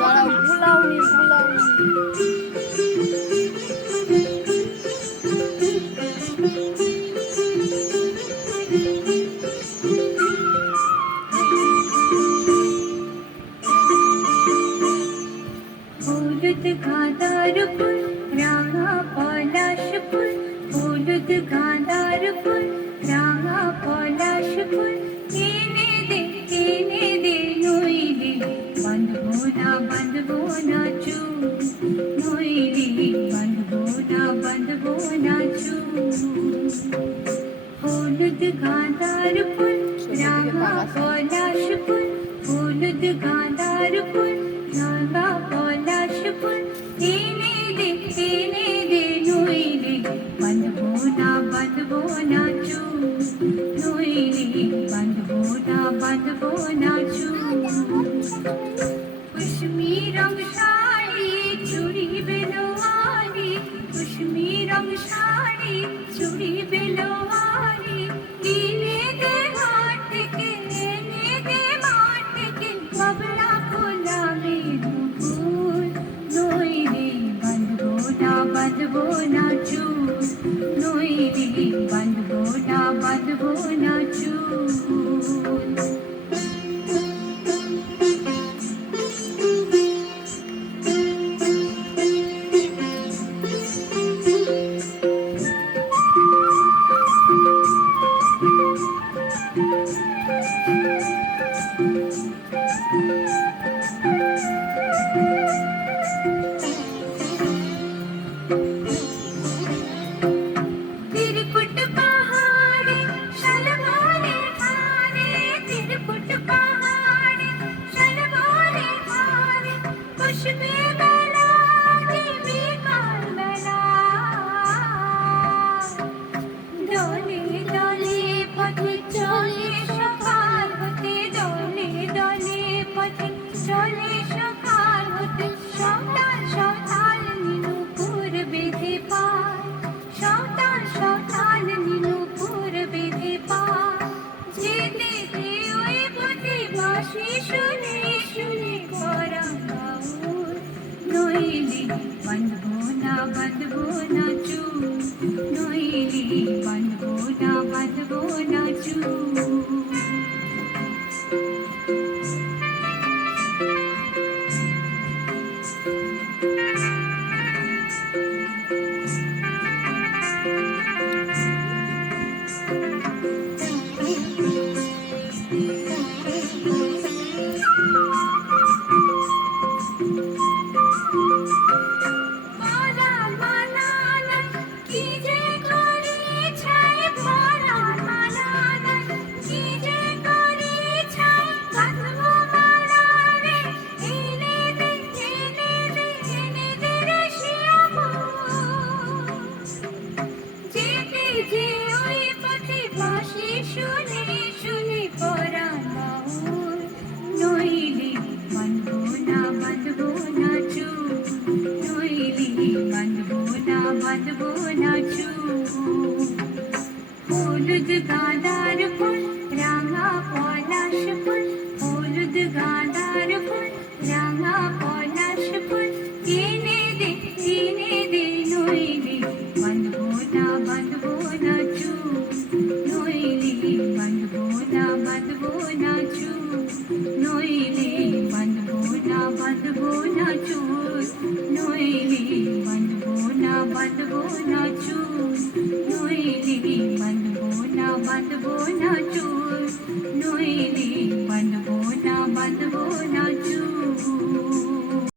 দাঁড়াও, গুলাউনি গুলাউনি। হলুদ গাঁদার ফুল, রাঙা পলাশ ফুল, হলুদ গাঁদার ফুল, রাঙা পলাশ ফুল, এনে দে নইলে বাঁধবো না চুল, নইলে বাঁধবো না চুল। হলুদ গাঁদার ফুল, রাঙা পলাশ ফুল, হলুদ গাঁদার ফুল, রাঙা পলাশ ফুল, এনে দে নইলে বাঁধবো না চুল, নইলে বাঁধবো না চুল। কুসুমি রং শাড়ি চুড়ি বেলোয়ারি, কুসুমি রং শাড়ি চুড়ি বেলোয়ারি, এনে দে হাট থেকে, এনে দে মাঠ থেকে, বাবলা গোলামের ফুল, নইলে বাঁধবো না চুল, নইলে বাঁধবো না চুল। तिरकुट पहाड़े शलवारे हारे, तिरकुट पहाड़े शलवारे हारे, खुशबू मेला बिकार मेला, दले दले पथे चले सकाल होते, दले दले पथे चले सकाल होते, সাঁওতাল নীলুপুর বেঁধে পায়, সাঁওতাল নীলুপুর বেঁধে পায়, যেতে দে ওই পথে বাঁশি শুনে শুনে করা বাউল, নইলে বাঁধবো না চুল, নইলে বাঁধবো না চুল। শুনে শুনে পরা বাউল, নইলে বাঁধবো না চুল, নইলে বাঁধবো না চুল। হলুদ গাঁদার ফুল, রাঙা পলাশ ফুল, হলুদ গাঁদার ফুল, রাঙা পলাশ ফুল, এনে দে নইলে বাঁধবো না চুল, নইলে বাঁধবো না চুল, নইলে বাঁধবো না চুল, নইলে বাঁধবো না চুল, নইলে বাঁধবো না চুল, নইলে